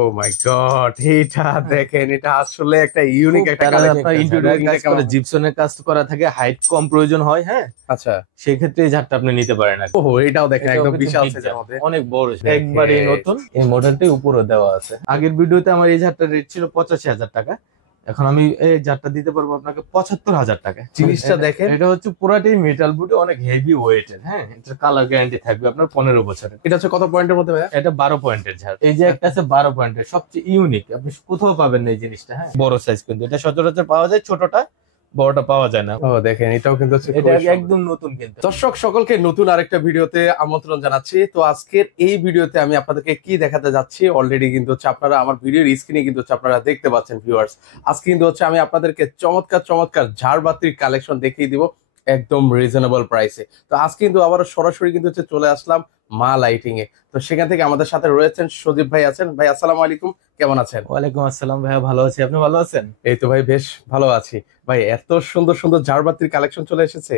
ও মাই god, এটা দেখেন, এটা আসলে একটা ইউনিক একটা কালেকশন। আপনার ইন্টেরিয়র কাজ করে, জিপসনের কাজ করা থাকে, হাইট কম প্রয়োজন হয়। হ্যাঁ, আচ্ছা। সেই ক্ষেত্রে এই ঝাড়টা আপনি নিতে পারেন আর কি। ওহো, এটাও দেখেন এটাও একদম কিন্তু বিশাল big সাইজের ঝাড়, মধ্যে। অনেক বড়, দেখেন। একবারে নতুন। এই মডেলটাই উপরে দেওয়া আছে। আগের ভিডিওতে আমার এই ঝাড়টার রেট ছিল 85,000 টাকা, এখন আমি এই ঝাড়টা দিতে পারবো আপনাকে 75,000 টাকা। জিনিসটা দেখেন, এটা হচ্ছে পুরাটাই মেটাল বডি, অনেক হেভি ওয়েটের। হ্যাঁ, এটা কালার গ্যারান্টি থাকবে আপনার 15 বছরের। এটা হচ্ছে কত পয়েন্টের মধ্যে ভাইয়া? এটা 12 পয়েন্টের ঝাড়। এই যে একটা আছে 12 পয়েন্টের, সবচেয়ে ইউনিক, আপনি কোথাও পাবেন না এই জিনিসটা। হ্যাঁ, বড় সাইজ, কিন্তু এটা সচরাচর পাওয়া যায়, ছোটটা বড়টা পাওয়া যায় না। ও দেখেন, এটাও কিন্তু হচ্ছে এটা খুবই সুন্দর। একদম নতুন কিন্তু। দর্শক সকলকে নতুন আরেকটা ভিডিওতে আমন্ত্রণ জানাচ্ছি। তো আজকের এই ভিডিওতে আমি আপনাদেরকে কি দেখাতে যাচ্ছি, অলরেডি কিন্তু হচ্ছে আপনারা আমার ভিডিওর স্ক্রিনে কিন্তু হচ্ছে আপনারা দেখতে পাচ্ছেন ভিউয়ার্স। আজকে কিন্তু হচ্ছে আমি আপনাদেরকে চমৎকার চমৎকার ঝাড়বাতির কালেকশন দেখিয়ে দিব একদম রিজনেবল প্রাইসে। তো আজকে কিন্তু আবারও সরাসরি কিন্তু হচ্ছে চলে আসলাম মা লাইটিং এ। তো সেখান থেকে আমাদের সাথে রয়েছেন সজীব ভাই আছেন। ভাই আসসালামু আলাইকুম, কেমন আছেন? ওয়ালাইকুম আসসালাম ভাইয়া, ভালো আছি, আপনি ভালো আছেন? এই তো ভাই বেশ ভালো আছি। ভাই এত সুন্দর সুন্দর ঝাড়বাতির কালেকশন চলে এসেছে।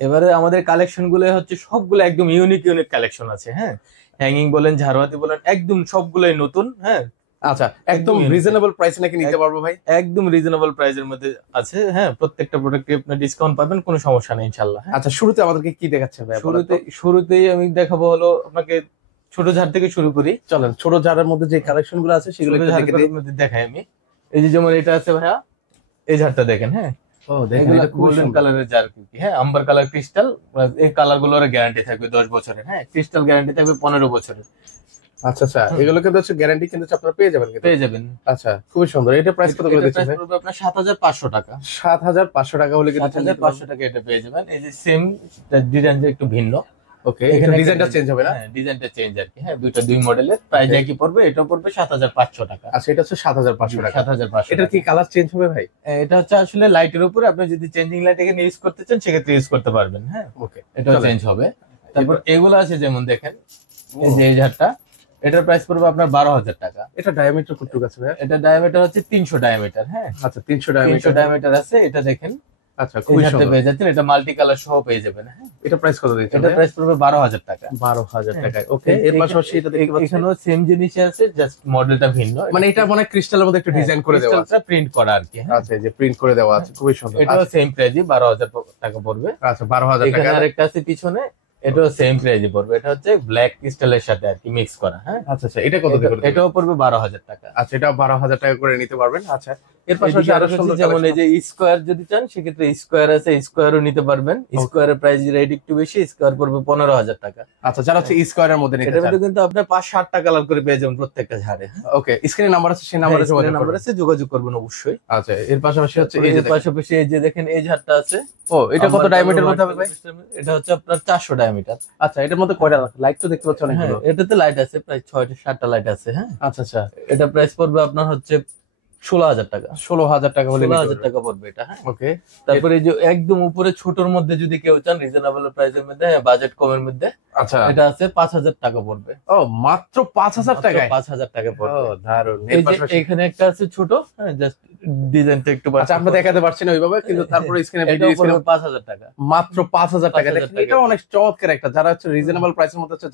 এবারে আমাদের কালেকশন গুলো হচ্ছে সবগুলো একদম ইউনিক ইউনিক কালেকশন আছে। হ্যাঁ, হ্যাঙ্গিং বলেন, ঝাড়বাতি বলেন, একদম সবগুলোই নতুন। হ্যাঁ, আচ্ছা, একদম একদম রিজনেবল প্রাইসে নাকি নিতে পারবো ভাই? একদম রিজনেবল প্রাইসের মধ্যে আছে। হ্যাঁ, প্রত্যেকটা প্রোডাক্টে আপনি ডিসকাউন্ট পাবেন, কোনো সমস্যা নেই ইনশাআল্লাহ। হ্যাঁ, আচ্ছা, শুরুতে আমাদেরকে কি দেখাচ্ছেন ভাই? শুরুতেই আমি দেখাবো হলো আপনাকে ছোট ঝাড় থেকে শুরু করি। চলেন, ছোট জারের মধ্যে যে কালেকশন গুলো আছে সেগুলো ছোট একটু দেখে দিই। ঝাড়গুলোর মধ্যে দেখাই আমি। এই যে যেমন এটা আছে ভাইয়া, এই ঝাড়টা দেখেন। হ্যাঁ, ও দেখেন, এগুলো এটা খুব গোল্ডেন সুন্দর। কালারের জার কি। হ্যাঁ, আম্বার কালার ক্রিস্টাল, এই কালার গুলোর গ্যারান্টি থাকবে 10 বছরের। হ্যাঁ, ক্রিস্টাল গ্যারান্টি থাকবে 15 বছরের। আচ্ছা আচ্ছা, এগুলো কিন্তু হচ্ছে গ্যারান্টি কিন্তু হচ্ছে আপনারা পেয়ে যাবেন কিন্তু। পেয়ে যাবেন। আচ্ছা, খুবই সুন্দর। এটা প্রাইস কত করে এটা দিচ্ছেন প্রাইস ভাই? পড়বে আপনার 7,500 টাকা। 7,500 টাকা হলে কিন্তু 7,500 টাকা এটা পেয়ে যাবেন। এই যে সেম ডিজাইনটা একটু ভিন্ন। ওকে, এখানে ডিজাইনটা চেঞ্জ হবে না? হ্যাঁ, ডিজাইনটা চেঞ্জ আর কি। হ্যাঁ, দুই মডেলের প্রাইস একই পড়বে। এটা পড়বে 7,500 টাকা। আচ্ছা, এটা হচ্ছে 7,500 টাকা। 7,500। এটা কি কালার চেঞ্জ হবে ভাই? এটা হচ্ছে আসলে লাইটের উপরে, আপনি যদি চেঞ্জিং লাইট এখানে ইউজ করতে চান সেক্ষেত্রে ইউজ করতে পারবেন। হ্যাঁ, ওকে, এটাও চেঞ্জ হবে। তারপর এগুলো আছে যেমন দেখেন, এই যে এই ঝাড়টা, এটার প্রাইস পড়বে আপনার 12,000 টাকা। এটা ডায়ামিটার কতটুকু আছে ভাই? এটা ডায়ামিটার হচ্ছে 300 ডায়ামিটার। হ্যাঁ, আচ্ছা, 300 300 ডায়ামিটার। ডায়ামিটার আছে। এটা দেখেন, আচ্ছা, এই খুবই ঝাড়টা সুন্দর। পেয়ে যাচ্ছেন। এটা মাল্টি কালার সহ পেয়ে যাবেন। হ্যাঁ, এটা প্রাইস কত দিচ্ছেন এটা ভাই? প্রাইস পড়বে 12,000 টাকা। 12,000 টাকায়। ওকে, এর পাশাপাশি এটা দেখতে পাচ্ছেন, এখানেও সেম জিনিসই আছে, জাস্ট মডেলটা ভিন্ন। মানে এটা মনে হয় ক্রিস্টালের মধ্যে একটু ডিজাইন করে দেওয়া আছে। প্রিন্ট করা আর কি। হ্যাঁ, আচ্ছা, এই যে প্রিন্ট করে দেওয়া আছে, খুবই সুন্দর। এটাও সেম প্রাইসই 12,000 টাকা পড়বে। আচ্ছা, 12,000 এখানে টাকা। আরেকটা আছে পিছনে, এটাও সেম প্রাইসে পড়বে। এটা হচ্ছে ব্ল্যাক ক্রিস্টালের সাথে আর কি মিক্স করা। হ্যাঁ, আচ্ছা আচ্ছা, এটা কত দিয়ে করে দিবেন? এটাও পড়বে 12,000 টাকা। আচ্ছা, এটা 12,000 টাকা করে নিতে পারবেন। আচ্ছা, এর পাশাপাশি এদিকে আরো আরো সুন্দর যেমন এই collection। যে স্কোয়ার যদি চান সেক্ষেত্রে স্কোয়ার আছে, স্কোয়ারও নিতে পারবেন। স্কোয়ারের প্রাইস রেট একটু বেশি, স্কোয়ার পড়বে 15,000 টাকা। আচ্ছা, যারা হচ্ছে স্কোয়ারের মধ্যে নিতে এটার চান, মধ্যে কিন্তু আপনার 5-7টা কালার করে পেয়ে যাবেন প্রত্যেকটা ঝাড়ে। ওকে, স্ক্রিনে নাম্বার আছে, সেই নাম্বারে যোগাযোগ নাম্বার করবেন। আছে, যোগাযোগ করবেন অবশ্যই। আচ্ছা, এর পাশাপাশি হচ্ছে এই যে এর পাশাপাশি এই যে দেখেন, এই ঝাড়টা আছে। ও, এটা কত আমার ডায়ামিটার মধ্যে হবে ভাই? এটা হচ্ছে আপনার 400 ডায়ামিটার। আচ্ছা, এটার মধ্যে কয়টা লাইট তো দেখতে পাচ্ছি হ্যাঁ, অনেকগুলো। এটাতে লাইট আছে প্রায় 6-7টা লাইট আছে। হ্যাঁ, আচ্ছা আচ্ছা, এটা প্রাইস পড়বে আপনার হচ্ছে 16,000 টাকা। 16,000 টাকা হলে 16,000 টাকা পড়বে এটা। হ্যাঁ, ওকে। তারপরে এই যে একদম উপরে ছোটর মধ্যে যদি কেউ চান রিজনেবল প্রাইসের মধ্যে, বাজেট কমের মধ্যে, আচ্ছা, এটা আছে 5,000 টাকা পড়বে। ও মাত্র 5,000 টাকায়? 5,000 টাকা ও পড়বে। দারুন। এই এর যে পাশাপাশি এখানে একটা আছে ছোট, হ্যাঁ, জাস্ট ডিজাইনটা একটু আচ্ছা, আমরা দেখাতে পারছি না ওইভাবে, কিন্তু তারপরে স্ক্রিনে ভিডিও এটাও পড়বে 5,000 টাকা। মাত্র 5,000 টাকা। 5,000 দেখেন, টাকা। এটা অনেক চমৎকার একটা, যারা হচ্ছে রিজনেবল প্রাইসের মধ্যে হচ্ছে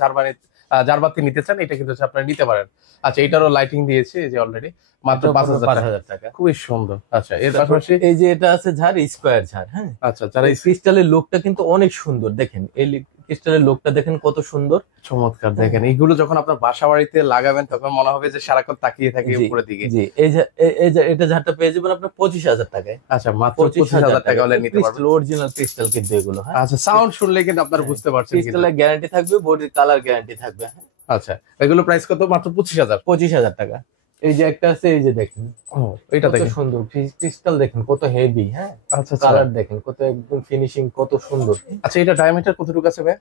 ঝাড়বাতি নিতে চান, এটা কিন্তু হচ্ছে আপনারা নিতে পারেন। আচ্ছা, এটারও লাইটিং দিয়েছে এই যে অলরেডি, মাত্র এটাও পড়বে 5,000 টাকা। 5,000 টাকা। খুবই সুন্দর। আচ্ছা, এর তারপর পাশাপাশি এই যে এটা আছে ঝাড়, স্কোয়ার ঝাড়। হ্যাঁ, আচ্ছা, যারা এই ক্রিস্টালের লোকটা কিন্তু অনেক সুন্দর। দেখেন এই ক্রিস্টালের লোকটা দেখেন কত সুন্দর, চমৎকার। দেখেন, এইগুলো যখন আপনার বাসা বাড়িতে লাগাবেন তখন মনে হবে যে সারাক্ষণ তাকিয়ে থাকে জি, উপরের দিকে। জি। এটা ঝাড়টা পেয়ে যাবেন আপনার 25,000 টাকায়। আচ্ছা, মাত্র 25,000 টাকা হলে নিতে পারবেন। অরিজিনাল ক্রিস্টাল কিন্তু এগুলো। হ্যাঁ, আচ্ছা, সাউন্ড শুনলে কিন্তু আপনারা বুঝতে পারছেন কিন্তু। ক্রিস্টালের গ্যারান্টি থাকবে, বডির কালার গ্যারান্টি থাকবে। আচ্ছা, এগুলো প্রাইস কত? মাত্র 25,000? 25,000 টাকা। এই যে একটা আছে, এই যে দেখেন, ও, এটা কত দেখেন। সুন্দর ক্রিস্টাল, দেখেন কত হেভি। হ্যাঁ, আচ্ছা আচ্ছা, কালার দেখেন কত একদম ফিনিশিং, কত সুন্দর। আচ্ছা, এটা ডায়ামিটার কতটুকু আছে ভাই?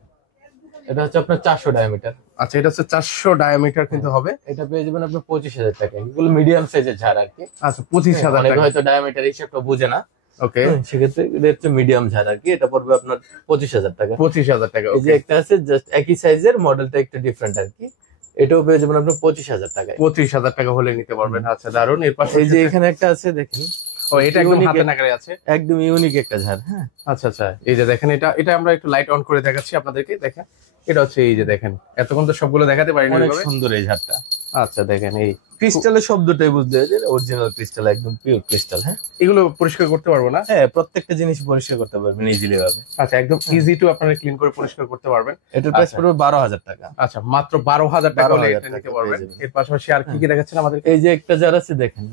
এটা হচ্ছে আপনার 400 ডায়ামিটার। আচ্ছা, এটা হচ্ছে 400 ডায়ামিটার কিন্তু হবে। এটা পেয়ে যাবেন আপনার 25,000 টাকা। এগুলো মিডিয়াম সাইজের ঝাড় আর কি। আচ্ছা, 25,000 অনেকে টাকা। হয়তো ডায়ামিটার হিসাবটা বুঝে না। ওকে, সেক্ষেত্রে এটা হচ্ছে মিডিয়াম ঝাড় আর কি। এটা পড়বে আপনার 25,000 টাকা। 25,000 টাকা। এই যে একটা আছে জাস্ট একই সাইজের, মডেলটা একটু ডিফারেন্ট আর কি। এটাও পেয়ে যাবেন আপনার 25,000 টাকায়। 25,000 টাকা হলে নিতে পারবেন। আচ্ছা, দারুন। এর পাশে এই যে এখানে একটা আছে দেখেন, ও, এটা একদম unique হাতে নাগাড়ে আছে। একদম ইউনিক একটা ঝাড়। হ্যাঁ, আচ্ছা আচ্ছা, এই যে দেখেন, এটা এটা আমরা একটু লাইট অন করে দেখাচ্ছি আপনাদেরকে। দেখেন, এটা হচ্ছে এই যে দেখেন, এতক্ষণ তো সবগুলো দেখাতে পারিনি অনেক ওইভাবে। সুন্দর এই ঝাড়টা। আচ্ছা দেখেন এই ক্রিস্টালের শব্দটাই বুঝতে হবে, অরিজিনাল ক্রিস্টাল, একদম পিওর ক্রিস্টাল। হ্যাঁ এগুলো পরিষ্কার করতে পারবো না? হ্যাঁ, প্রত্যেকটা জিনিস পরিষ্কার করতে পারবেন ইজিলি ভাবে। আচ্ছা, একদম ইজি টু আপনারা ক্লিন করে পরিষ্কার করতে পারবেন। এটার প্রাইস আচ্ছা। পড়বে 12,000 টাকা। আচ্ছা, মাত্র 12,000 টাকা হলে 12,000 এটা নিতে টাকা পারবেন। পেয়ে যাবেন। এর পাশাপাশি আর কি কি দেখাচ্ছেন আমাদের? এই যে একটা জার আছে দেখেন,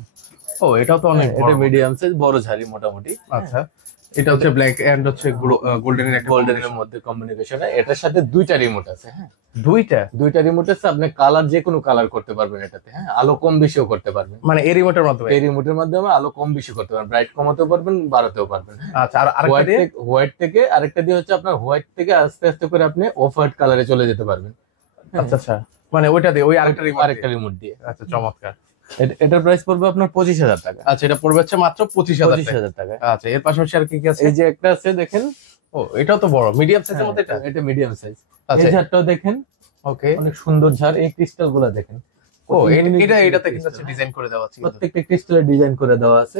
ও এটাও তো অনেক এটা বড়। মিডিয়াম সাইজ, বড় ঝাড়ি মোটামুটি। আচ্ছা, এটা হচ্ছে ব্ল্যাক এন্ড হচ্ছে গোল্ডেন এর একটা গোল্ডেন এর combination। মধ্যে কম্বিনেশন। এটার সাথে দুইটা রিমোট আছে। হ্যাঁ দুইটা রিমোট আছে, আপনি কালার যে কোনো কালার করতে পারবেন এটাতে। হ্যাঁ, আলো কম বেশিও করতে পারবেন। মানে এই রিমোটের মাধ্যমে? এই রিমোটের মাধ্যমে আলো কম বেশি করতে পারবেন, ব্রাইট কমাতেও পারবেন, বাড়াতেও পারবেন। আচ্ছা, আর আরেকটা দিয়ে? হোয়াইট থেকে আরেকটা দিয়ে হচ্ছে আপনার হোয়াইট থেকে আস্তে আস্তে করে আপনি অফ হোয়াইট কালারে চলে যেতে পারবেন। আচ্ছা আচ্ছা, মানে ওইটা দিয়ে, ওই আরেকটা রিমোট? আরেকটা রিমোট দিয়ে। আচ্ছা, চমৎকার। এটার প্রাইস পড়বে আপনার 25,000 টাকা। আচ্ছা, এটা পড়বে হচ্ছে মাত্র 25,000 টাকা। 25,000 টাকা। আচ্ছা, এর পাশাপাশি আর কি কি আছে? এই যে একটা আছে দেখেন, ও এটাও তো বড়, মিডিয়াম সাইজের মধ্যে এটা? এটা মিডিয়াম সাইজ। আচ্ছা, এই ঝাড়টাও দেখেন, ওকে। অনেক সুন্দর ঝাড়। এই ক্রিস্টাল গুলা দেখেন, ও unique এটাতে কিন্তু crystal। ডিজাইন করে দেওয়া আছে কিন্তু। প্রত্যেকটা ক্রিস্টালের ডিজাইন করে দেওয়া আছে।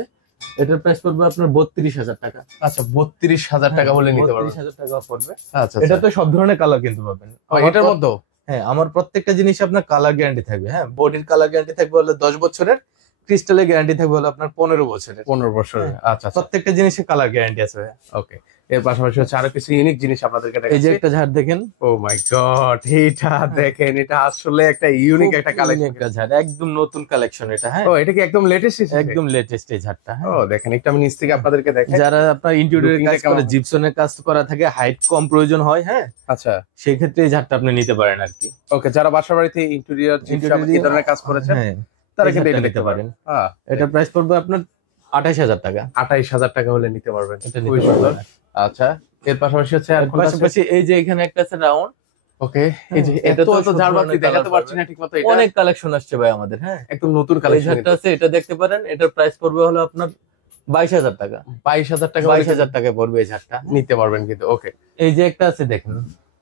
এটার প্রাইস পড়বে আপনার 32,000 টাকা। আচ্ছা, 32,000 টাকা হলে নিতে পারবেন। 32,000 টাকা পড়বে। আচ্ছা, এটা তো সব ধরনের কালার কিন্তু পাবেন এটার মধ্যে? হ্যাঁ, আমার প্রত্যেকটা জিনিস আপনার কালার গ্যারান্টি থাকবে। হ্যাঁ, বডির কালার গ্যারান্টি থাকবে হলো 10 বছরের, ক্রিস্টালের গ্যারান্টি থাকবে হলো আপনার 15 বছরের। 15 বছরের। আচ্ছা, প্রত্যেকটা জিনিসের কালার গ্যারান্টি আছে। ওকে। এর পাশাপাশি হচ্ছে আরো কিছু ইউনিক জিনিস আপনাদেরকে এই যে দেখাচ্ছি। একটা ঝাড় দেখেন, ও মাই গড, এটা দেখেন, এটা আসলে একটা ইউনিক একটা কালেকশন। একটা ঝাড়, একদম নতুন কালেকশন এটা। হ্যাঁ, ও এটা কি একদম লেটেস্ট? একদম লেটেস্ট এই ঝাড়টা। ও দেখেন, একটু আমি নিচ থেকে আপনাদেরকে দেখাই। যারা আপনার ইন্টেরিয়র Looking কাজ টা করে, কেমন? জিপসনের কাজ করা থাকে, হাইট কম প্রয়োজন হয়, হ্যাঁ, আচ্ছা, সেই ক্ষেত্রে এই ঝাড়টা আপনি নিতে পারেন আর কি। ওকে। যারা বাসা বাড়িতে ইন্টেরিয়র এই ধরনের কাজ করেছেন, হ্যাঁ, তারা এই কিন্তু ঝাড়টা এটা নিতে নিতে পারেন। হ্যাঁ, এটা প্রাইস পড়বে আপনার 28,000 টাকা। 28,000 টাকা হলে নিতে পারবেন। এটা খুবই নিতে সুন্দর। পারবেন। আচ্ছা, এর পাশাপাশি হচ্ছে আর এর কোনটা আছে? পাশাপাশি এই যে এখানে একটা আছে রাউন্ড। ওকে, এই যে এটা এটা তো তো সব জারবাতি ধরনের দেখাতে colour পারছি না পাবেন। ঠিকমতো। এটা অনেক কালেকশন আসছে ভাই আমাদের। হ্যাঁ, একদম নতুন এই কালেকশন। ঝাড়টা আছে, এটা দেখতে পারেন। এটার প্রাইস পড়বে হলো আপনার 22,000 টাকা। 22,000 টাকা হলে 22,000 টাকায় পড়বে এই ঝাড়টা। নিতে পারবেন কিন্তু। ওকে এই যে একটা আছে দেখেন,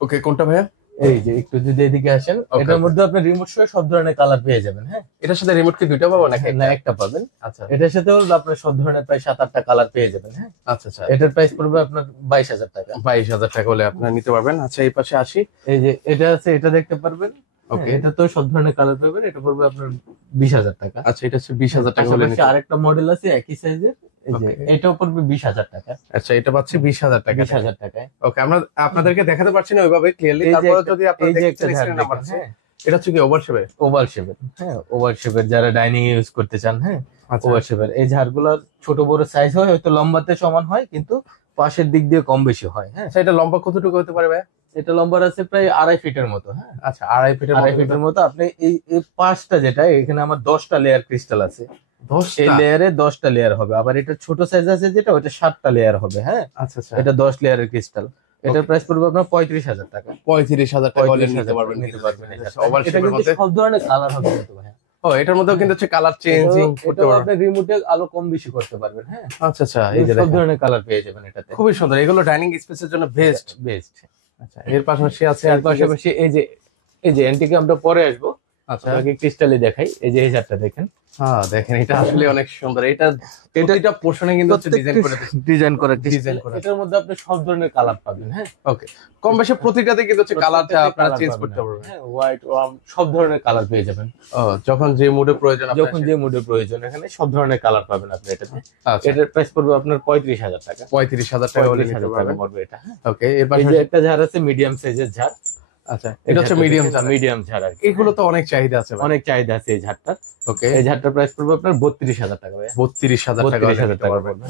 ওকে, কোনটা ভাইয়া? এই যে একটু যদি এদিকে আসেন, Okay, এটার okay. মধ্যে আপনি রিমোট সহ সব ধরনের কালার পেয়ে যাবেন। হ্যাঁ, এটার সাথে রিমোট কি দুইটা পাবো নাকি? না, একটা পাবেন। আচ্ছা এটার সাথে হলো আপনার সব ধরনের প্রায় 7-8টা কালার পেয়ে যাবেন। হ্যাঁ, আচ্ছা আচ্ছা, এটার প্রাইস পড়বে আপনার 22,000 টাকা। 22,000 টাকা হলে আপনারা নিতে পারবেন। আচ্ছা, এই পাশে আসি। এই যে এটা আছে, এটা দেখতে পারবেন। ওকে, হ্যাঁ, এটা তো সব ধরনের কালার পাবেন। এটা পড়বে আপনার 20,000 টাকা। আচ্ছা, এটা হচ্ছে 20,000 টাকা হলে পাশাপাশি নিতে। আরেকটা মডেল আছে একই সাইজের, এই যে Okay. এটাও পড়বে 20,000 টাকা। আচ্ছা, এটা পাচ্ছি 20,000 টাকা। 20,000 টাকায়। ওকে, আমরা আপনাদেরকে দেখাতে পারছি না ওইভাবে ক্লিয়ারলি, এই যে তারপরে একটা- যদি আপনারা এই যে দেখতে একটা ঝাড় স্ক্রিনে নাম্বার দেখেন, আছে। হ্যাঁ, এটা হচ্ছে কি ওভার শেপে? ওভাল শেপের। হ্যাঁ, ওভাল শেপের যারা ডাইনিং ইউজ করতে চান। হ্যাঁ, আচ্ছা, ওভাল শেপের এই ঝাড়গুলোর ছোট বড় সাইজ হয়, হয়তো লম্বাতে সমান হয় কিন্তু পাশের দিক দিয়ে কম বেশি হয়। হ্যাঁ, আচ্ছা, এটা লম্বা কতটুকু হতে পারে ভাই? এটা লম্বা আছে প্রায় 2.5 ফিটের মতো। হ্যাঁ, আচ্ছা, 2.5 ফিটের 2.5 ফিটের মতো। আপনি এই এই পাঁচটা, যেটা এখানে আমার 10টা লেয়ার ক্রিস্টাল আছে, 10টা? এই লেয়ারে 10টা লেয়ার হবে। আবার এটা ছোট সাইজ আছে যেটা, ওটা 7টা লেয়ার হবে। হ্যাঁ, আচ্ছা আচ্ছা, এটা 10 লেয়ারের ক্রিস্টাল। এটার প্রাইস পড়বে আপনার 35,000 টাকা। 35,000 টাকা হলে নিতে 35,000 পারবেন। নিতে পারবেন এই ঝাড়টা। ওভার এটা শেপের কিন্তু মধ্যে। সব ধরনের কালার হবে কিন্তু ভাই। ও এটার মধ্যেও কিন্তু হচ্ছে কালার চেঞ্জিং করতে এটাও পারবেন। আপনি রিমোটে আলো কম বেশি করতে পারবেন। হ্যাঁ, আচ্ছা আচ্ছা, এই যে সব দেখেন, ধরনের কালার পেয়ে যাবেন এটাতে। খুবই সুন্দর। এগুলো ডাইনিং স্পেসের জন্য বেস্ট। বেস্ট। আচ্ছা, এর পাশাপাশি আছে এর আর পাশাপাশি। পাশাপাশি এই যে অ্যান্টিকে আমরা পরে আসবো, আচ্ছা, আপনাকে ক্রিস্টালে দেখাই। এই যে এই ঝাড়টা দেখেন, হ্যাঁ দেখেন, এটা আসলে অনেক সুন্দর। এটা প্রতিটা পোর্শনে কিন্তু হচ্ছে ডিজাইন করে দিয়েছে। ডিজাইন করা Design করা। এটার মধ্যে আপনি সব ধরনের কালার পাবেন। হ্যাঁ, ওকে, কম বেশি প্রতিটাতে কিন্তু হচ্ছে কালারটা আপনারা চেঞ্জ করতে পারবেন। হ্যাঁ, হোয়াইট সব ধরনের কালার পেয়ে যাবেন। ও, যখন যে মুডে প্রয়োজন আপনার যখন যে মুডের প্রয়োজন, এখানে সব ধরনের কালার পাবেন আপনি এটাতে। আচ্ছা, এটার প্রাইস পড়বে আপনার 35,000 টাকা। 35,000 টাকা হলে নিতে 35,000 টাকা পারবেন। পড়বে এটা। হ্যাঁ, ওকে, এর এই যে পাশাপাশি একটা ঝাড় আছে মিডিয়াম সাইজের ঝাড়। আচ্ছা, এটা হচ্ছে মিডিয়াম ঝাড়। মিডিয়াম ঝাড় আর কি। এগুলো তো অনেক চাহিদা আছে ভাই। অনেক চাহিদা আছে এই ঝাড়টার। ওকে, এই ঝাড়টার প্রাইস পড়বে আপনার 32,000 টাকা ভাইয়া। 32,000 টাকা হলে 32,000 নিতে টাকা পারবেন। পড়বে।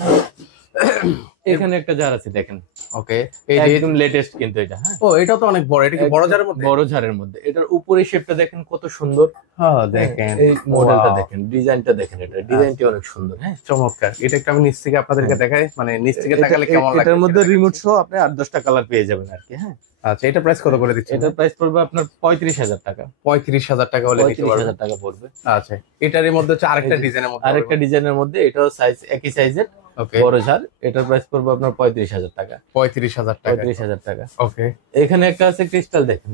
এখানে একটা ঝাড় আছে দেখেন, ওকে, এই যে একদম লেটেস্ট কিন্তু এটা। হ্যাঁ, ও এটা তো অনেক বড়। এটা কি বড় জারের মধ্যে? বড় ঝাড়ের মধ্যে। এটার উপরে শেপটা দেখেন কত সুন্দর। হ্যাঁ দেখেন, এই মডেলটা Wow, দেখেন, ডিজাইনটা দেখেন, এটা ডিজাইনটা অনেক সুন্দর। হ্যাঁ, চমৎকার। এটা একটু আমি নিচ থেকে আপনাদেরকে দেখাই, মানে নিচ থেকে তাকালে কেমন লাগে। এটার মধ্যে রিমোট সহ আপনি 8-10টা কালার পেয়ে যাবেন আর কি। হ্যাঁ, আচ্ছা, এটা প্রাইস কত করে দিচ্ছেন? এটার প্রাইস পড়বে আপনার 35,000 টাকা। 35,000 টাকা হলে নিতে পারবেন। 35,000 টাকা পড়বে। আচ্ছা, এটারই মধ্যে হচ্ছে আরেকটা এই যে ডিজাইনের মধ্যে আরেকটা ডিজাইনের মধ্যে, এটাও সাইজ একই সাইজের, ওকে বড় ঝাড়, এটার প্রাইস পড়বে আপনার 35,000 টাকা। 35,000 টাকা। 35,000 টাকা। ওকে, এখানে একটা আছে ক্রিস্টাল, দেখেন।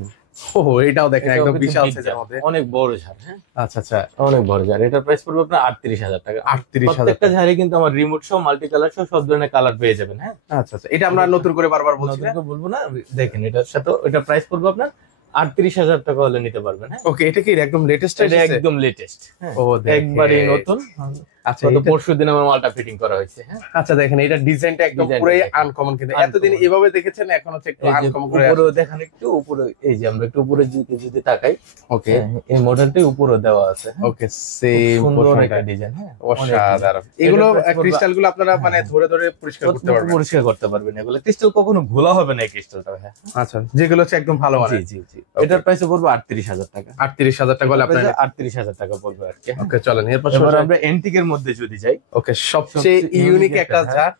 ও এটাও দেখেন এটাও একদম কিন্তু বিশাল big সাইজের ঝাড়, মধ্যে। অনেক বড় ঝাড়। হ্যাঁ, আচ্ছা আচ্ছা, অনেক বড় ঝাড়। এটার প্রাইস পড়বে আপনার 38,000 টাকা। 38,000 প্রত্যেকটা ঝাড়ে কিন্তু আমার রিমোট সহ, মাল্টি কালার সহ সব ধরনের কালার পেয়ে যাবেন। হ্যাঁ, আচ্ছা আচ্ছা, এটা আমরা নতুন করে বারবার বলছি না। নতুন বলবো না, দেখেন এটার সাথে এটা প্রাইস পড়বে আপনার 38,000 টাকা হলে নিতে পারবেন। হ্যাঁ, ওকে, এটা কি একদম লেটেস্ট? এটা একদম লেটেস্ট। ও দেখেন, একবারে নতুন। আচ্ছা, গত এটা পরশুদিন আমার মালটা ফিটিং করা হয়েছে। হ্যাঁ, আচ্ছা দেখেন, এটা ডিজাইনটা একদম ডিজাইনটা পুরোই দেখেন। আনকমন, কিন্তু Uncommon। এতদিন এভাবে দেখেছেন, এখন হচ্ছে একটু এই যে আনকমন করে। উপরেও দেখেন, একটু উপরে, এই যে আমরা একটু উপরে যদি তাকাই, ওকে এই মডেলটাই উপরে দেওয়া আছে। ওকে, সেম সুন্দর একটা ডিজাইন। হ্যাঁ, অসাধারণ। এগুলো ক্রিস্টাল গুলো আপনারা মানে ধরে ধরে পরিষ্কার করতে পারবেন? পরিষ্কার করতে পারবেন। এগুলো ক্রিস্টাল কখনো ঘোলা হবে না, এই ক্রিস্টালটা। হ্যাঁ, আচ্ছা, যেগুলো হচ্ছে একদম ভালো মানে। জি জি জি। এটার প্রাইস পড়বে 38,000 টাকা। 38,000 টাকা হলে আপনার 38,000 টাকা পড়বে আর কি। ওকে, চলেন এরপর এবার আমরা এন্টিকের মধ্যে যদি যাই। ওকে, সবচেয়ে ইউনিক একটা ঝাড়।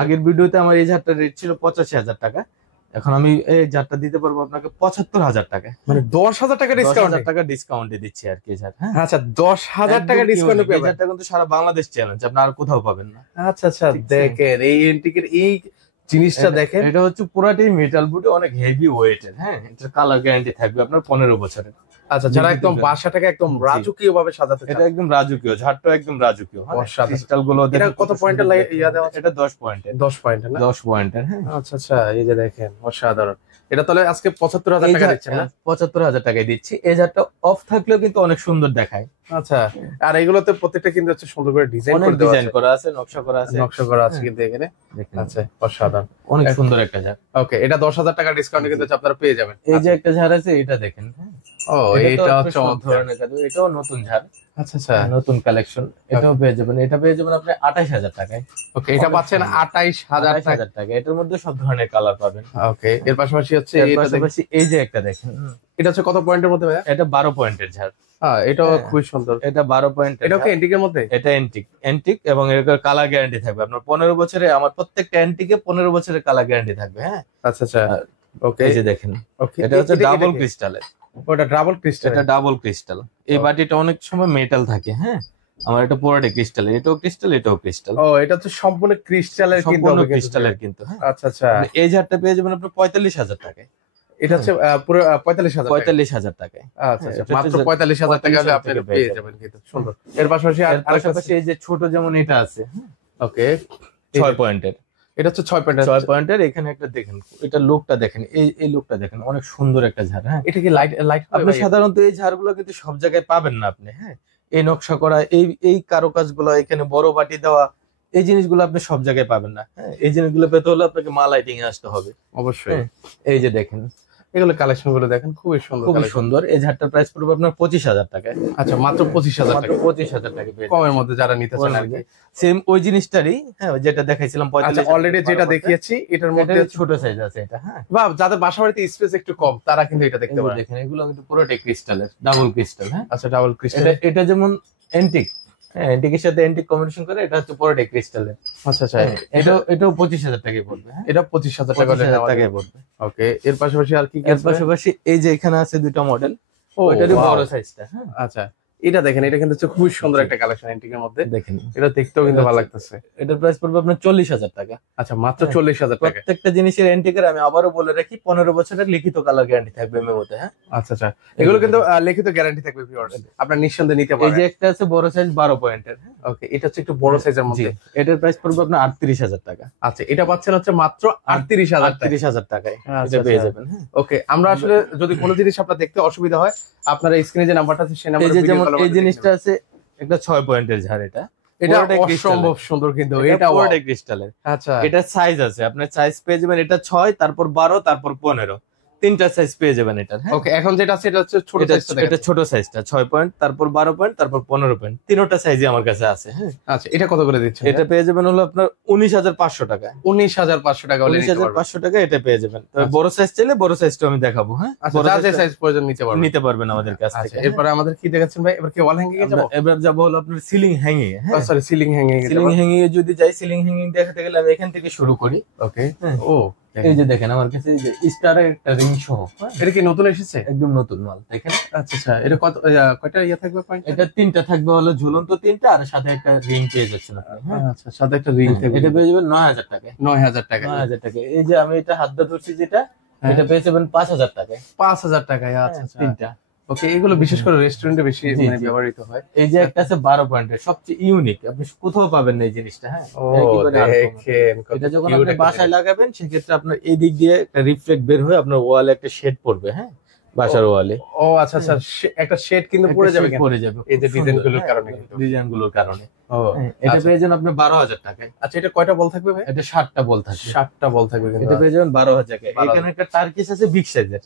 আগের ভিডিওতে আমার এই ঝাড়টার রেট ছিল 85,000 টাকা। এখন আমি এই ঝাড়টা দিতে পারবো আপনাকে 75,000 টাকা। মানে 10,000 টাকা ডিসকাউন্ট? 10,000 টাকা ডিসকাউন্টে দিচ্ছি আর কি ঝাড়। হ্যাঁ, আচ্ছা, 10,000 টাকা ডিসকাউন্ট এই ঝাড়টা কিন্তু সারা বাংলাদেশ চ্যালেঞ্জ, আপনি আর কোথাও পাবেন না। আচ্ছা আচ্ছা, দেখেন এই এন্টিকের এই জিনিসটা দেখেন। এটা হচ্ছে পুরাটাই মেটাল বডি, অনেক হেভি ওয়েটের। হ্যাঁ, এটা কালার গ্যারান্টি থাকবে আপনার 15 বছরের। আচ্ছা, যারা একদম বাসাটাকে একদম রাজকীয় ভাবে সাজাতে চান, এটা একদম রাজকীয়, ঝাড়টা একদম রাজকীয়। ক্রিস্টাল গুলো এটা কত পয়েন্টের ইয়া দেওয়া আছে? এটা 10 পয়েন্টের। 10 পয়েন্টের না? 10 পয়েন্টের। হ্যাঁ, আচ্ছা আচ্ছা, এই যে দেখেন অসাধারণ। এটা তাহলে আজকে 75,000 টাকা দিচ্ছেন না? 75,000 টাকায় দিচ্ছি। এই ঝাড়টা অফ থাকলেও কিন্তু অনেক সুন্দর দেখায়। আচ্ছা, আর এগুলোতে প্রত্যেকটা কিন্তু হচ্ছে সুন্দর করে ডিজাইন অনেক করে দেওয়া ডিজাইন আছে, করা আছে, নকশা করা আছে। নকশা করা আছে কিন্তু এখানে। দেখেন, আচ্ছা, অসাধারণ, অনেক সুন্দর একটা ঝাড়। ওকে, এটা 10,000 টাকা ডিসকাউন্টে কিন্তু আপনারা পেয়ে যাবেন। এই যে একটা ঝাড় আছে, এটা দেখেন। ও, এটা হচ্ছে ধরনের কাজ, এটাও নতুন ঝাড়। আচ্ছা আচ্ছা, নতুন কালেকশন। এটাও পেয়ে যাবেন। এটা পেয়ে যাবেন আপনি 28,000 টাকায়। ওকে, এটা পাচ্ছেন 28,000 টাকা। এটার মধ্যে সব ধরনের কালার পাবেন। ওকে, এর পাশাপাশি হচ্ছে এর পাশাপাশি এই যে একটা দেখেন, এটা হচ্ছে কত পয়েন্টের মধ্যে ভাইয়া? এটা 12 পয়েন্টের ঝাড়। হ্যাঁ, এটাও খুবই সুন্দর। এটা 12 পয়েন্ট। এটা কি এন্টিকের মধ্যে? এটা এন্টিক এবং এর কালার গ্যারান্টি থাকবে আপনার 15 বছরে। আমার প্রত্যেকটা এন্টিকে 15 বছরের কালার গ্যারান্টি থাকবে। হ্যাঁ, আচ্ছা আচ্ছা, ওকে, এই যে দেখেন, ওকে, এটা হচ্ছে ডাবল ক্রিস্টালের। ওটা ডাবল ক্রিস্টাল? এটা ডাবল ক্রিস্টাল। এই বাটিটা অনেক সময় মেটাল থাকে। হ্যাঁ, আমার এটা পুরোটা ক্রিস্টাল। এটাও ক্রিস্টাল, এটাও ক্রিস্টাল। ও, এটা হচ্ছে সম্পূর্ণ ক্রিস্টালের কিন্তু? সম্পূর্ণ ক্রিস্টালের কিন্তু। হ্যাঁ, আচ্ছা আচ্ছা, এই ঝাড়টা পেয়ে যাবেন আপনি 45,000 টাকায়। এটা হচ্ছে পুরো 45,000 টাকা? 45,000 টাকায়। আচ্ছা আচ্ছা, মাত্র 45,000 টাকা হলে আপনি পেয়ে যাবেন কিন্তু। সুন্দর। এর পাশাপাশি এর পাশাপাশি এই যে ছোট যেমন এটা আছে। ওকে, 6 পয়েন্টের। এটা হচ্ছে 6 পয়েন্ট? 6 পয়েন্টের। এখানে একটা দেখেন, এটা লুকটা দেখেন, এই লুকটা দেখেন, অনেক সুন্দর একটা ঝাড়। হ্যাঁ, এটা কি লাইট আপনি সাধারণত এই ঝাড়গুলো কিন্তু সব জায়গায় পাবেন না আপনি। হ্যাঁ, এই নকশা করা, এই কারুকাজগুলো, এখানে বড় বাটি দেওয়া, এই জিনিসগুলো আপনি সব জায়গায় পাবেন না। হ্যাঁ, এই জিনিসগুলো পেতে হলে আপনাকে মা লাইটিং এ আসতে হবে অবশ্যই। এই যে দেখেন, এগুলো কালেকশন গুলো দেখেন, খুবই সুন্দর, খুবই সুন্দর। এই ঝাড়টার প্রাইস পড়বে আপনার 25,000 টাকায়। আচ্ছা, মাত্র 25,000 টাকা? 25,000 টাকা পেয়ে কমের মধ্যে যারা নিতে চান আর কি। সেম ওই জিনিসটারই। হ্যাঁ, যেটা দেখাইছিলাম 45,000। আচ্ছা, অলরেডি যেটা দেখিয়েছি এটার মধ্যে ছোট সাইজ আছে এটা। হ্যাঁ, বা যাদের বাসা বাড়িতে স্পেস একটু কম তারা কিন্তু এটা দেখতে পারে। দেখেন, এগুলো কিন্তু পুরোটাই ক্রিস্টালের, ডাবল ক্রিস্টাল। হ্যাঁ, আচ্ছা, ডাবল ক্রিস্টাল। এটা যেমন এন্টিক। হ্যাঁ, এন্টিকের সাথে এন্টিক কম্বিনেশন করে, এটা হচ্ছে পুরোটাই ক্রিস্টালের। আচ্ছা আচ্ছা, এটাও 25,000 টাকায় পড়বে। হ্যাঁ, এটা 25,000 টাকা টাকায় পড়বে। ওকে, এর পাশাপাশি আর কি? এর পাশাপাশি এই যে এখানে আছে দুটো মডেল, ওইটারই বড় সাইজটা। হ্যাঁ, আচ্ছা, এটা দেখেন, এটা কিন্তু হচ্ছে খুবই সুন্দর একটা কালেকশন এন্টিকের মধ্যে। দেখেন, এটা দেখতেও কিন্তু ভালো লাগতেছে। এটার প্রাইস পড়বে আপনার 40,000 টাকা। আচ্ছা, মাত্র 40,000 টাকা? প্রত্যেকটা জিনিসের এন্টিকের আমি আবারও বলে রাখি 15 বছরের লিখিত কালার গ্যারান্টি থাকবে মেমোতে। হ্যাঁ, আচ্ছা আচ্ছা, এগুলো কিন্তু লিখিত গ্যারান্টি থাকবে ভিউয়ার্স, আপনারা নিঃসন্দেহে নিতে এই পারেন। যে একটা আছে বড় সাইজ 12 পয়েন্টের। ওকে, এটা হচ্ছে একটু বড় সাইজের মধ্যে। এটার প্রাইস পড়বে আপনার 38,000 টাকা। আচ্ছা, এটা পাচ্ছেন হচ্ছে মাত্র 38,000 টাকা? 38,000 টাকায় আচ্ছা, এটা পেয়ে যাবেন। হ্যাঁ, ওকে, আমরা আসলে যদি কোনো জিনিস আপনার দেখতে অসুবিধা হয়, আপনারা স্ক্রিনে যে নাম্বারটা আছে সেই এই নাম্বারে যে ভিডিও যেমন কল এই জিনিসটা আছে, একটা 6 পয়েন্টের ঝাড়। এটা এটা অসম্ভব সুন্দর কিন্তু। এটা পুরোটাই ক্রিস্টালের। আচ্ছা, এটা সাইজ আছে, আপনার সাইজ পেয়ে যাবেন। এটা 6, তারপর 12, তারপর 15, তিনটা সাইজ পেয়ে যাবেন এটা। হ্যাঁ, ওকে, এখন যেটা আছে এটা হচ্ছে ছোট সাইজটা। এটা ছোট সাইজটা 6 পয়েন্ট, তারপর 12 পয়েন্ট, তারপর 15 পয়েন্ট, তিনটা সাইজই আমার কাছে আছে। হ্যাঁ, আচ্ছা, এটা কত করে দিচ্ছেন? এটা পেয়ে যাবেন হলো আপনার 19,500 টাকা। 19,500 টাকা হলে নিতে পারবেন? 19,500 টাকা এটা পেয়ে যাবেন। তবে বড় সাইজ চাইলে বড় সাইজটা আমি দেখাবো। হ্যাঁ, আচ্ছা, যার যে সাইজ প্রয়োজন নিতে পারবেন আমাদের কাছ থেকে। আচ্ছা, এরপরে আমাদের কি দেখাচ্ছেন ভাই? এবার কি ওয়াল হ্যাঙ্গিং এ যাব? এবার যাবো হলো আপনার সিলিং হ্যাঙ্গিং। হ্যাঁ, সরি, সিলিং হ্যাঙ্গিং এ যাব। সিলিং হ্যাঙ্গিং এ যদি যাই, সিলিং হ্যাঙ্গিং দেখাতে গেলে আমি এখান থেকে শুরু করি। ওকে, ও এই যে দেখেন আমার কাছে এই যে স্টারের একটা রিং সহ, হ্যাঁ? এটা কি নতুন এসেছে? একদম নতুন মাল দেখেন। আচ্ছা আচ্ছা, এটা কত কয়টা ইয়ে থাকবে পয়েন্ট? এটা তিনটা থাকবে, হলো ঝুলন্ত তিনটা, আর সাথে একটা রিং পেয়ে যাচ্ছেন আপনি, হ্যাঁ? আচ্ছা, সাথে একটা রিং থাকবে। এটা পেয়ে যাবেন 9000 টাকায়। 9000 টাকা। 9000 টাকায়। এই যে আমি এটা হাত দিয়ে ধরছি যেটা, হ্যাঁ। এটা পেয়ে যাবেন 5000 টাকায়। 5000 টাকায়। আচ্ছা আচ্ছা, তিনটা। ওকে, এগুলো বিশেষ করে রেস্টুরেন্টে বেশি জি, মানে জি। ব্যবহৃত হয়। এই যে একটা আছে 12 পয়েন্টের, সবচেয়ে ইউনিক, আপনি কোথাও পাবেন না এই জিনিসটা, হ্যাঁ? ও একেবারে uncommon। দেখেন, কত এটা যখন cute আপনি একটা বাসায় জিনিস। লাগাবেন সেক্ষেত্রে আপনার এই দিক দিয়ে একটা রিফ্লেক্ট বের হয়ে আপনার ওয়ালে একটা শেড পড়বে, হ্যাঁ, বাসার ওয়ালে ও আচ্ছা আচ্ছা, একটা শেড কিন্তু পড়ে যাবে কেন? পড়ে যাবে এই যে খুব ডিজাইন সুন্দর, গুলোর হ্যাঁ, কারণে কিন্তু। ডিজাইন গুলোর কারণে। ও হ্যাঁ, এটা আচ্ছা। পেয়ে যাবেন আপনি 12000 টাকায়। আচ্ছা, এটা কয়টা বল থাকবে ভাই? এটা 60টা বল থাকে। 60টা বল থাকবে কিন্তু। এটা পেয়ে যাবেন 12000 টাকায়। 12,000 এখানে একটা টার্কিশ আছে বিগ সাইজের,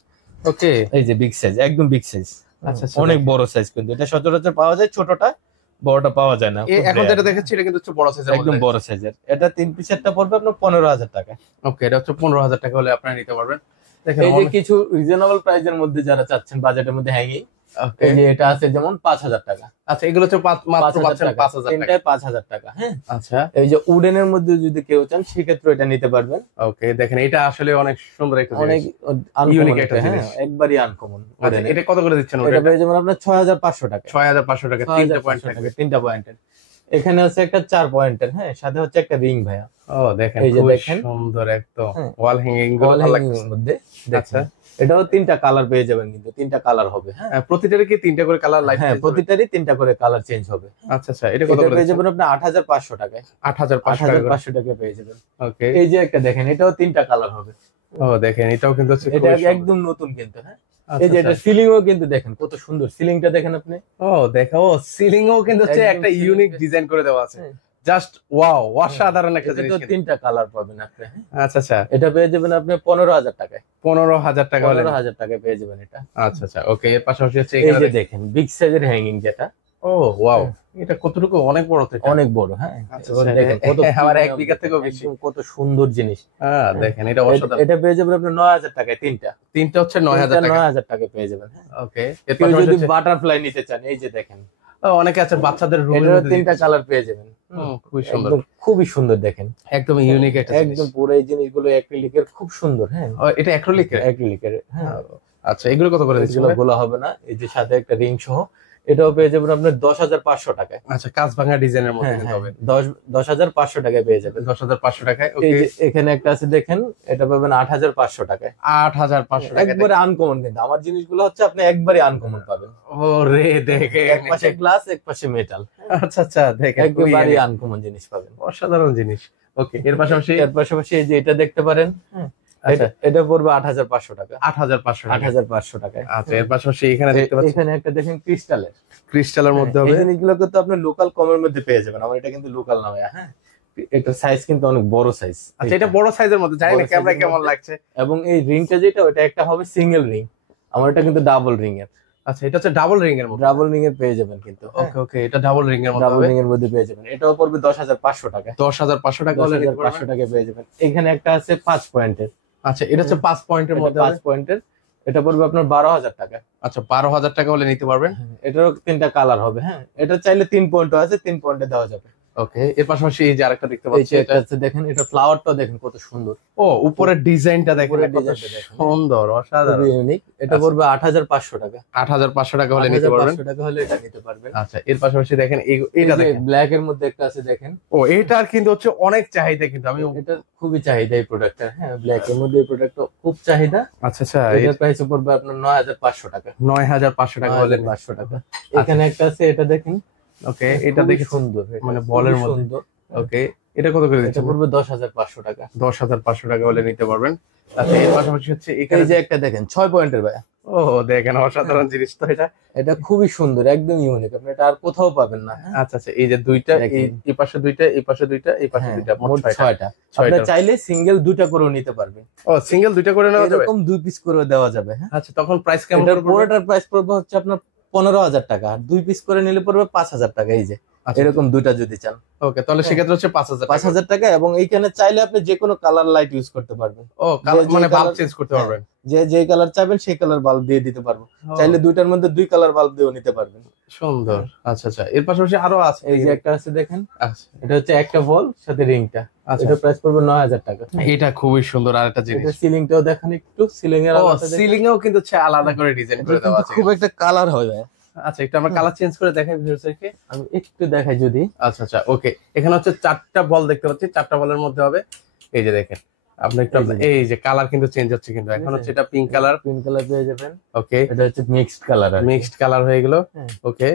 ওকে। এই যে বিগ সাইজ, একদম বিগ সাইজ, আচ্ছা আচ্ছা, অনেক বড় সাইজ কিন্তু। এটা সচরাচর পাওয়া যায়, ছোটটা, বড়টা পাওয়া যায় না। খুব এখন rare। যেটা দেখাচ্ছি এটা কিন্তু হচ্ছে বড় সাইজের একদম বড় সাইজের। এটা 3 পিসেরটা পড়বে আপনার 15000 টাকা। ওকে, এটা হচ্ছে 15000 টাকা হলে আপনারা নিতে পারবেন। দেখেন এই যে কিছু রিজনেবল প্রাইসের মধ্যে যারা চাচ্ছেন, বাজেটের মধ্যে হ্যাঙ্গিং, ওকে। এই যে এটা আছে যেমন 5000 টাকা। আচ্ছা, এগুলো হচ্ছে মাত্র 5000 পাচ্ছেন টাকা, 5000 টাকা। তিনটায় 5000 টাকা, হ্যাঁ? আচ্ছা, এই যে উডেনের মধ্যে যদি কেউ চান সেক্ষেত্রে এটা নিতে পারবেন। ওকে, দেখেন এটা আসলে অনেক সুন্দর একটা অনেক জিনিস। আনকমন Unique একটা একটা, হ্যাঁ, জিনিস। একবারই আনকমন। আচ্ছা, এটা কত করে দিচ্ছেন? এটা পেয়ে যাবেন আপনার 6500 টাকা। 6500 টাকা, তিনটা পয়েন্ট 6500 থাকবে। টাকা, তিনটা পয়েন্টের। এখানে হচ্ছে একটা 4 পয়েন্টের, হ্যাঁ, সাথে হচ্ছে একটা রিং ভাইয়া। ও দেখেন, এই যে খুব দেখেন। সুন্দর একদম হ্যাঁ। ওয়াল হ্যাঙ্গিং গুলো Wall ভালো hanging লাগছে। এর মধ্যে আচ্ছা, দেখেন। এটাও তিনটা কালার পেয়ে যাবেন, কিন্তু তিনটা কালার হবে, হ্যাঁ? প্রতিটারই কি তিনটা করে কালার লাইট? হ্যাঁ, প্রতিটারই তিনটা করে কালার চেঞ্জ হবে। আচ্ছা আচ্ছা, এটা কত এটা করে পেয়ে দিচ্ছেন? যাবেন আপনি 8500 টাকায়। 8500 টাকা করে। 8500 টাকা পেয়ে যাবেন। ওকে। এই যে একটা দেখেন, এটাও তিনটা কালার হবে। ও দেখেন, এটাও কিন্তু হচ্ছে এটা খুবই সুন্দর। একদম নতুন কিন্তু, হ্যাঁ? আচ্ছা, এই যে এটা আচ্ছা। সিলিংও কিন্তু দেখেন কত সুন্দর, সিলিংটা দেখেন আপনি। ও দেখো, সিলিং ও কিন্তু হচ্ছে একদম একটা ceiling ইউনিক এ- ডিজাইন করে দেওয়া আছে। হ্যাঁ। জাস্ট ওয়াও, অসাধারণ একটা এটা জিনিস তো কিন্তু। তিনটা কালার পাবেন আপনি, হ্যাঁ? আচ্ছা আচ্ছা, এটা পেয়ে যাবেন আপনি 15000 টাকায়। 15000 টাকা হলে। 15000 টাকায় পেয়ে যাবেন এটা। আচ্ছা আচ্ছা, ওকে। এর পাশাপাশি হচ্ছে এই এখানে যে দেখেন বিগ সাইজের হ্যাঙ্গিং যেটা, ও ওয়াও, এটা কতটুকু? অনেক বড় তো এটা। অনেক বড়, হ্যাঁ? আচ্ছা, এবার আচ্ছা, দেখেন কত আমার premium 1 বিঘার থেকেও বেশি। একদম কত সুন্দর জিনিস। দেখেন, এটা অসাধারণ। এটা পেয়ে যাবেন আপনি 9000 টাকায় তিনটা। তিনটা হচ্ছে 9000 টাকা। 9000 টাকায় পেয়ে যাবেন, হ্যাঁ? ওকে। এর কেউ পাশাপাশি যদি হচ্ছে বাটারফ্লাই নিতে চান, এই যে দেখেন, অনেকে আছে বাচ্চাদের রুমের এটারও মধ্যে তিনটা কালার পেয়ে যাবেন। খুবই সুন্দর, একদম খুবই সুন্দর দেখেন, একদম ইউনিক একটা জিনিস। একদম পুরো এই জিনিসগুলো অ্যাক্রিলিকের, খুব সুন্দর, হ্যাঁ? ও, এটা অ্যাক্রিলিকের। অ্যাক্রিলিকের, হ্যাঁ। আচ্ছা, এগুলো কত করে দিচ্ছেন? এগুলো বলা হবে না। এই যে সাথে একটা রিং সহ, এটাও পেয়ে যাবেন আপনার 10500 টাকায়। আচ্ছা, কাঁচ ভাঙা ডিজাইনের মধ্যে হ্যাঁ, কিন্তু হ্যাঁ, হবে। 10500 টাকায় পেয়ে যাবেন। 10500 টাকায়। এই ওকে, যে এখানে একটা আছে দেখেন, এটা পাবেন 8500 টাকায়। 8500 টাকা। একবারে আনকমন কিন্তু আমার জিনিসগুলো হচ্ছে আপনি একবারে আনকমন পাবেন। ও রে দেখেন, এক পাশে গ্লাস, এক পাশে মেটাল, আচ্ছা আচ্ছা, দেখেন খুবই একবারে unique, আনকমন জিনিস পাবেন। অসাধারণ জিনিস। ওকে, এর পাশাপাশি এর পাশাপাশি এই যে এটা দেখতে পারেন, হ্যাঁ? আচ্ছা, এটা পড়বে 8500 টাকা। 8500 টাকা। 8500 টাকায়। আচ্ছা, এর পাশাপাশি এখানে দেখতে পাচ্ছি এখানে একটা দেখেন ক্রিস্টালের, ক্রিস্টালের মধ্যে এই হবে। জিনিসগুলো কিন্তু আপনি লোকাল কমের মধ্যে পেয়ে যাবেন। আমার এটা কিন্তু লোকাল না ভাইয়া, হ্যাঁ? এটা সাইজ কিন্তু অনেক বড় সাইজ। আচ্ছা, এটা বড় সাইজের মধ্যে, জানি না বড় ক্যামেরা size এর কেমন মধ্যে। লাগছে। এবং এই রিংটা যেটা, ওটা একটা হবে সিঙ্গেল রিং, আমার এটা কিন্তু ডাবল রিং এর। আচ্ছা, এটা হচ্ছে ডাবল রিং এর মধ্যে। ডাবল রিং এর পেয়ে যাবেন কিন্তু, ওকে ওকে, এটা ডাবল রিং এর মধ্যে ডাবল হবে। রিং এর মধ্যে পেয়ে যাবেন। এটাও পড়বে 10500 টাকা। 10500 টাকা হলে নিতে পারবেন। 10500 টাকায় পেয়ে যাবেন। এখানে একটা আছে 5 পয়েন্টের, আচ্ছা, এটা হচ্ছে 5 পয়েন্টের এটা মধ্যে 5 হবে। পয়েন্টের, এটা পড়বে আপনার 12000 টাকা। আচ্ছা, 12000 টাকা হলে নিতে পারবেন। এটারও তিনটা কালার হবে, হ্যাঁ? এটা চাইলে 3 পয়েন্টও আছে, 3 পয়েন্টে দেওয়া যাবে। ওকে, এর পাশাপাশি এই যে আরেকটা দেখতে এই পাচ্ছি, যে এটা একটা আছে দেখেন, এটা ফ্লাওয়ারটা দেখেন কত সুন্দর, ও উপরের ডিজাইনটা দেখেন, উপরের কত ডিজাইনটা দেখেন। সুন্দর, অসাধারণ। খুবই ইউনিক। এটা আচ্ছা। পড়বে 8500 টাকা। 8500 টাকা হলে নিতে পারবেন। 8500 টাকা হলে এটা নিতে পারবেন। আচ্ছা, এর পাশাপাশি দেখেন এই এটা যে দেখেন, ব্ল্যাক এর মধ্যে একটা আছে দেখেন, ও এটার কিন্তু হচ্ছে অনেক চাহিদা কিন্তু আমি। এটা খুবই চাহিদা এই প্রোডাক্টটা, হ্যাঁ? ব্ল্যাক এর মধ্যে এই প্রোডাক্টটা খুব চাহিদা। আচ্ছা আচ্ছা, এটার প্রাইস পড়বে আপনার 9500 টাকা। 9500 টাকা হলে 9500 টাকা। এখানে একটা আছে, এটা দেখেন, ওকে, এটা খুবই দেখে সুন্দর, এটা মানে খুবই বলের মধ্যে। সুন্দর। ওকে, এটা কত করে এটা দিচ্ছেন? পড়বে 10500 টাকা। 10500 টাকা হলে নিতে পারবেন। আচ্ছা, এর পাশাপাশি হচ্ছে এখানে এই যে একটা দেখেন 6 পয়েন্টের ভাই, ও দেখেন, অসাধারণ জিনিস তো এটা। এটা খুবই সুন্দর, একদম ইউনিক, আপনি এটা আর কোথাও পাবেন না, হ্যাঁ? আচ্ছা আচ্ছা, এই যে দুইটা, দেখেন। এই পাশে দুইটা, এই পাশে দুইটা, এই পাশে হ্যাঁ, দুইটা, মোট মোট 6টা। 6টা। আপনি চাইলে সিঙ্গেল দুইটা করেও নিতে পারবেন, ও সিঙ্গেল দুইটা করে নেওয়া যাবে। এরকম 2 পিস করেও দেওয়া যাবে, হ্যাঁ? আচ্ছা, তখন প্রাইস কেমন এটার করে পড়বে? পুরোটার প্রাইস পড়বে হচ্ছে আপনার 15000 টাকা, আর 2 পিস করে নিলে পড়বে 5000 টাকা। এই যে আচ্ছা, এরকম দুইটা যদি চান। ওকে, তাহলে সেক্ষেত্রে হচ্ছে 5,000 টাকা। 5,000 টাকা, এবং এইখানে চাইলে আপনি যে কোনো কালার লাইট ইউজ করতে পারবেন। ও কালার যে মানে বাল্ব colour- চেঞ্জ করতে হ্যাঁ, পারবেন। যে কালার চাইবেন সেই কালার বাল্ব দিয়ে দিতে পারবো। ও, চাইলে দুইটার মধ্যে 2 কালার বাল্ব দিয়েও নিতে পারবেন। সুন্দর। আচ্ছা আচ্ছা, এর পাশাপাশি আরো আছে। এই যে একটা আছে দেখেন, আচ্ছা এটা হচ্ছে একটা বল সাথে রিংটা। আচ্ছা, এটা প্রাইস পড়বে 9,000 টাকা। এটা খুবই সুন্দর আরেকটা এটা জিনিস। সিলিংটাও দেখেন একটু, সিলিং এর ও আলাদা দেখেন। সিলিং এও কিন্তু হচ্ছে আলাদা করে ডিজাইন এটা করে দেওয়া কিন্তু আছে। খুব একটা কালার হয় ভাই। আচ্ছা, একটু আমরা কালার চেঞ্জ করে দেখাই ভিউয়ার্সদেরকে। আমি একটু দেখাই যদি। আচ্ছা আচ্ছা, ওকে, এখানে হচ্ছে 4টা বল দেখতে পাচ্ছি, 4টা বলের মধ্যে হবে। এই যে দেখেন, আপনি একটু এই যে কালার কিন্তু চেঞ্জ হচ্ছে, কিন্তু এখন হচ্ছে এটা পিঙ্ক কালার। পিঙ্ক কালার পেয়ে যাবেন। ওকে, এটা হচ্ছে মিক্সড কালার, মিক্সড কালার হয়ে গেল। হ্যাঁ। ওকে,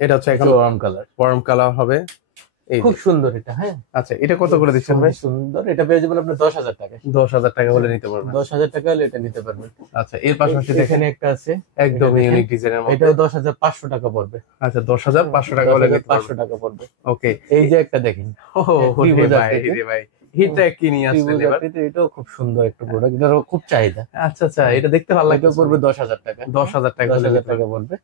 এটা হচ্ছে এখন ওয়ার্ম কালার, ওয়ার্ম কালার হবে। এই খুব যে, সুন্দর এটা। হ্যাঁ, আচ্ছা, এটা কত করে দিচ্ছেন খুবই ভাই? সুন্দর। এটা পেয়ে যাবেন আপনি 10,000 টাকা। 10,000 টাকা হলে নিতে পারবেন। 10,000 টাকা হলে এটা নিতে পারবেন। আচ্ছা, এর পাশাপাশি দেখেন এখানে একটা আছে, একদম এটা ইউনিক দেখেন। ডিজাইনের মধ্যে। এটাও 10,500 টাকা পড়বে। আচ্ছা, 10,500 টাকা হলে নিতে 500 পারবেন। টাকা পড়বে। ওকে, এই যে একটা দেখেন, ও ত্রিভুজ ভাই আকৃতির। রে ভাই, এটা কি নিয়ে আসছেন ত্রিভুজ এবার? আকৃতির, এটাও খুব সুন্দর একটা প্রোডাক্ট, এটারও খুব চাহিদা। আচ্ছা আচ্ছা, এটা দেখতে ভালো এটা লাগছে। পড়বে 10,000 টাকা। 10,000 টাকা হলে 10,000 নিতে টাকা পারবেন। পড়বে।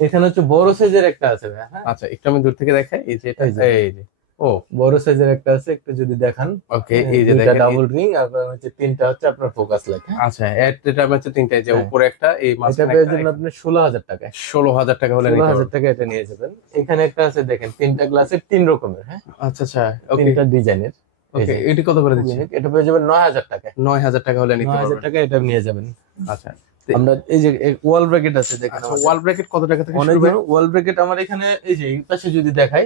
এখানে হচ্ছে বড় সাইজের একটা আছে ভাই। হ্যাঁ, আচ্ছা, একটু আমি দূর থেকে দেখাই। এই যে এটা, এই যে। এই যে, ও বড় সাইজের একটা আছে, একটু যদি দেখান। ওকে, এই যে দুইটা দেখেন। ডাবল রিং, আর হচ্ছে তিনটা হচ্ছে আপনার ফোকাস লাইট। আচ্ছা, এটা হচ্ছে 3টা, যে হ্যাঁ। উপরে একটা, এই এটা মাঝখানে পেয়ে একটা, যাবেন আপনি 16,000 টাকায়। 16,000 টাকা হলে নিতে 16,000 পারবেন। টাকা এটা নিয়ে যাবেন। এখানে একটা আছে দেখেন, তিনটা গ্লাসের 3 রকমের। হ্যাঁ, আচ্ছা আচ্ছা, ওকে তিনটা ডিজাইনের। ওকে, এটি কত করে দিচ্ছেন? এটা পেয়ে যাবেন 9,000 টাকায়। 9,000 টাকা হলে নিতে 9,000 পারবেন। টাকা এটা নিয়ে যাবেন। আচ্ছা, আমরা এই যে ওয়াল ব্র্যাকেট আছে দেখেন, আচ্ছা, ওয়াল ব্র্যাকেট কত টাকা থেকে অনেক শুরু হয়? ওয়াল ব্র্যাকেট আমার এখানে এই যে এই পাশে যদি দেখাই,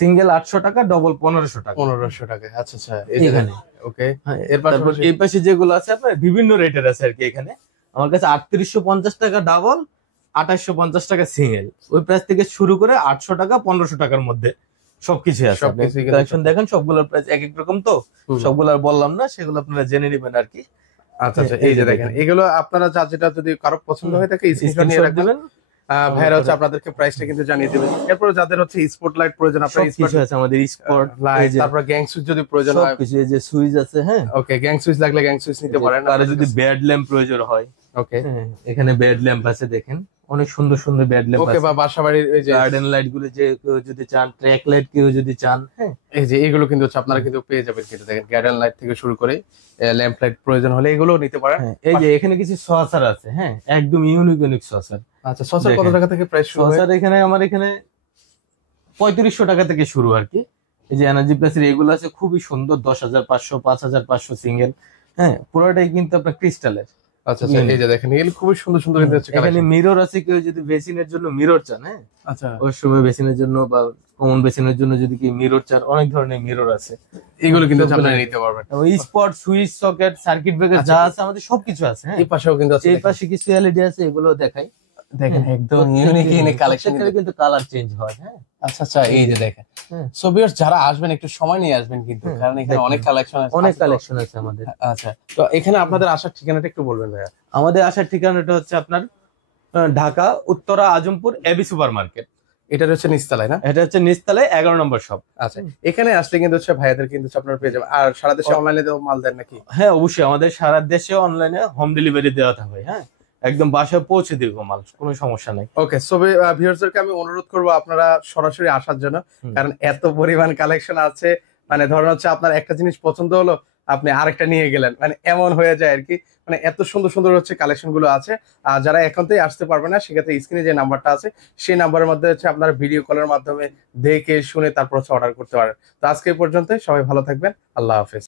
সিঙ্গেল 800 টাকা, ডবল 1500 টাকা। 1500 টাকা। আচ্ছা আচ্ছা, এই যে এখানে। ওকে, হ্যাঁ, এর তারপর পাশাপাশি এই পাশে যেগুলো আছে আপনার বিভিন্ন রেটের আছে আর কি। এখানে আমার কাছে 3850 টাকা ডাবল, 2850 টাকা সিঙ্গেল, ওই প্রাইস থেকে শুরু করে 800 টাকা 1500 টাকার মধ্যে সবকিছু আছে। আপনি সবকিছুই কিন্তু কালেকশন দেখেন, সবগুলোর প্রাইস এক এক রকম, তো হুম। সবগুলো আর বললাম না, সেগুলো আপনারা জেনে নেবেন আর কি। আচ্ছা আচ্ছা, এই যে দেখেন, এগুলো আপনারা যেটা যদি কারো পছন্দ হয়ে থাকে স্ক্রিনশট নিয়ে স্ক্রিনশট রাখবেন। দিবেন, ভাইরা হচ্ছে আপনাদেরকে প্রাইসটা কিন্তু জানিয়ে দেবেন। এরপরে যাদের হচ্ছে স্পট লাইট প্রয়োজন, আপনার সবকিছু স্পট আছে আমাদের স্পট লাইট, তারপর গ্যাং সুইচ যদি প্রয়োজন হয়, সবকিছু। এই যে সুইচ আছে, হ্যাঁ, ওকে, গ্যাং সুইচ লাগলে গ্যাং সুইচ নিতে পারেন। আর যদি ব্যাড ল্যাম্প প্রয়োজন হয়, ওকে হ্যাঁ, এখানে ব্যাড ল্যাম্প আছে দেখেন, অনেক সুন্দর সুন্দর ব্যাড ল্যাম্প ওকে, আছে। বা বাসা বাড়ির এই যে গার্ডেন লাইট গুলো যে কেউ যদি চান, ট্র্যাক লাইট কেউ যদি চান, হ্যাঁ, এই যে এগুলো কিন্তু হচ্ছে আপনারা কিন্তু পেয়ে যাবেন, কিন্তু দেখেন গার্ডেন লাইট থেকে শুরু করে ল্যাম্প লাইট প্রয়োজন হলে এগুলো নিতে পারেন। হ্যাঁ, এই যে এখানে কিছু সসার আছে, হ্যাঁ, একদম ইউনিক ইউনিক সসার। আচ্ছা, সসার কত দেখেন। টাকা থেকে প্রাইস শুরু হয়? সসার এখানে আমার এখানে 3500 টাকা থেকে শুরু আর কি। এই যে এনার্জি প্লাসের এগুলো আছে খুবই সুন্দর, 10,500, 5,500 সিঙ্গেল। হ্যাঁ, পুরোটাই কিন্তু আপনার ক্রিস্টালের। আচ্ছা আচ্ছা, এই যে দেখেন, এগুলো খুবই সুন্দর সুন্দর কিন্তু হচ্ছে এখানে কালেকশন। মিরর আছে, কেউ যদি বেসিনের জন্য মিরর চান, হ্যাঁ, আচ্ছা, ওই সময় বেসিনের জন্য বা কমন বেসিনের জন্য যদি কি মিরর চান, অনেক ধরনের মিরর আছে। এগুলো কিন্তু হচ্ছে আপনারা নিতে পারবেন। ওই spot, switch, socket, circuit breaker আচ্ছা। যা আছে আমাদের সবকিছু আছে। হ্যাঁ, এই পাশেও কিন্তু আছে, এই পাশে কিছু এলইডি আছে, এগুলো দেখাই। দেখেন একদম ইউনিক ইউনিক কালেকশন। প্রত্যেকটারই কিন্তু কালার চেঞ্জ হয়। হ্যাঁ, আচ্ছা আচ্ছা, এই যে দেখেন। হ্যাঁ। সো ভিউয়ার্স, যারা আসবেন একটু সময় নিয়ে আসবেন কিন্তু, হুম, কারণ এখানে দেখুন। অনেক কালেকশন আছে। অনেক আচ্ছা, তো- কালেকশন আছে আমাদের। আচ্ছা, তো এখানে আপনাদের আসার ঠিকানাটা একটু বলবেন ভাইয়া। আমাদের আসার ঠিকানাটা হচ্ছে আপনার Dhaka Uttara Azampur AB super market. এটা হচ্ছে নিচতলায় না? এটা হচ্ছে নিচতলায় 11 নম্বর শপ। আচ্ছা, এখানে আসলে কিন্তু হচ্ছে ভাইয়াদের কিন্তু হচ্ছে আপনারা পেয়ে যাবেন। আর সারা দেশে অনলাইনে দেওয়া মাল দেন নাকি? হ্যাঁ, অবশ্যই আমাদের সারা দেশে অনলাইনে হোম ডেলিভারি দেওয়া থাকে। হ্যাঁ, একদম বাসায় পৌঁছে দিব মাল, কোনো সমস্যা নাই। ওকে, সো ভিউয়ার্সদেরকে আমি অনুরোধ করবো আপনারা সরাসরি আসার জন্য, হুম। কারণ এত পরিমাণ কালেকশন আছে। মানে ধরেন হচ্ছে আপনার একটা জিনিস পছন্দ হলো, আপনি আরেকটা নিয়ে গেলেন, মানে এমন হয়ে যায় আর কি। মানে এত সুন্দর সুন্দর হচ্ছে কালেকশন গুলো আছে। আর যারা এখনতেই আসতে পারবে না, সেক্ষেত্রে স্ক্রিনে যে নাম্বারটা আছে সেই নাম্বারের মধ্যে হচ্ছে আপনারা ভিডিও কলের মাধ্যমে দেখে শুনে তারপর হচ্ছে অর্ডার করতে পারেন। তো আজকে এই পর্যন্তই, সবাই ভালো থাকবেন, আল্লাহ হাফেজ।